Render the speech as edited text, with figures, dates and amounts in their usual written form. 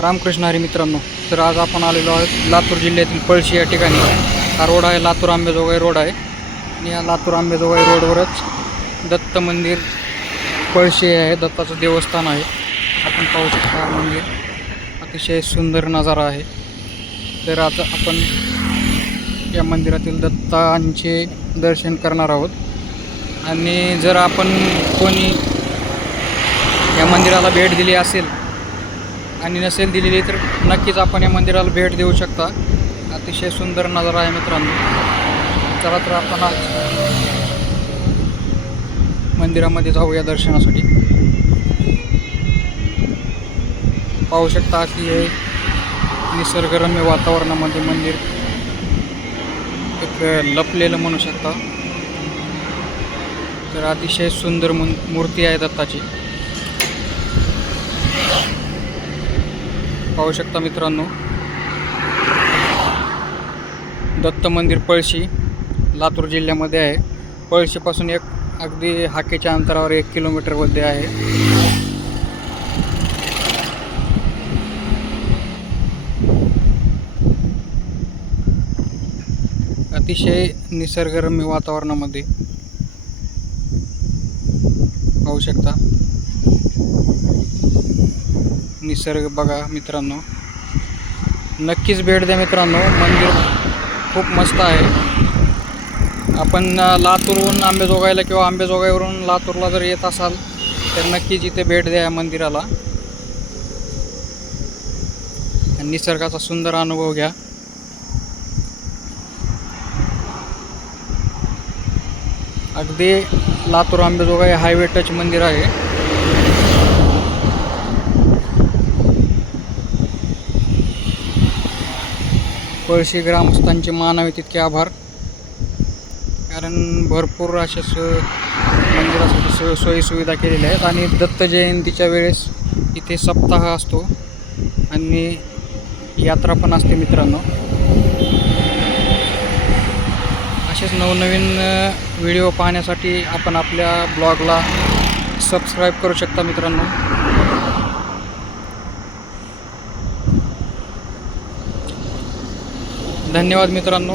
रामकृष्ण हरी मित्रांनो, तर आज आपण आलेलो आहोत लातूर जिल्ह्यातील पळशी या ठिकाणी. हा रोड आहे लातूर आंबेजोगाई रोड आहे आणि या लातूर आंबेजोगाई रोडवरच दत्त मंदिर पळशी आहे, दत्ताचं देवस्थान आहे. आपण पाहू शकता मंदिर, अतिशय सुंदर नजारा आहे. तर आता आपण या मंदिरातील दत्तांचे दर्शन करणार आहोत. आणि जर आपण कोणी या मंदिराला भेट दिली असेल आणि नसेल दिलेली तर नक्कीच आपण या मंदिराला भेट देऊ शकता. अतिशय सुंदर नजारा आहे मित्रांनो. चला तर आपण आज मंदिरामध्ये जाऊया दर्शनासाठी. पाहू शकता की हे निसर्गरम्य वातावरणामध्ये मंदिर एक लपलेलं म्हणू शकता. तर अतिशय सुंदर मूर्ती आहे दत्ताची. पाहू शकता मित्रांनो, दत्त मंदिर पळशी लातूर जिल्ह्यामध्ये आहे. पळशीपासून अगदी हाकेच्या अंतरावर 1 किलोमीटरमध्ये आहे. अतिशय निसर्गरम्य वातावरणामध्ये पाहू शकता. निसर्ग बघा मित्रांनो, नक्कीच भेट द्या मित्रांनो. मंदिर खूप मस्त आहे. आपण लातूरहून आंबेजोगाईला किंवा आंबेजोगाईवरून लातूरला जर येत असाल तर नक्कीच इथे भेट द्या या मंदिराला. निसर्गाचा सुंदर अनुभव घ्या. अगदी लातूर आंबेजोगाई हायवे टच मंदिर आहे. पळशी ग्रामस्थांचे मानावे तितके आभार, कारण भरपूर अशा मंदिरासाठी सोयीसुविधा केलेल्या आहेत. आणि दत्त जयंतीच्या वेळेस इथे सप्ताह असतो आणि यात्रा पण असते मित्रांनो. असेच नवनवीन व्हिडिओ पाहण्यासाठी आपण आपल्या ब्लॉगला सबस्क्राईब करू शकता मित्रांनो. धन्यवाद मित्रांनो.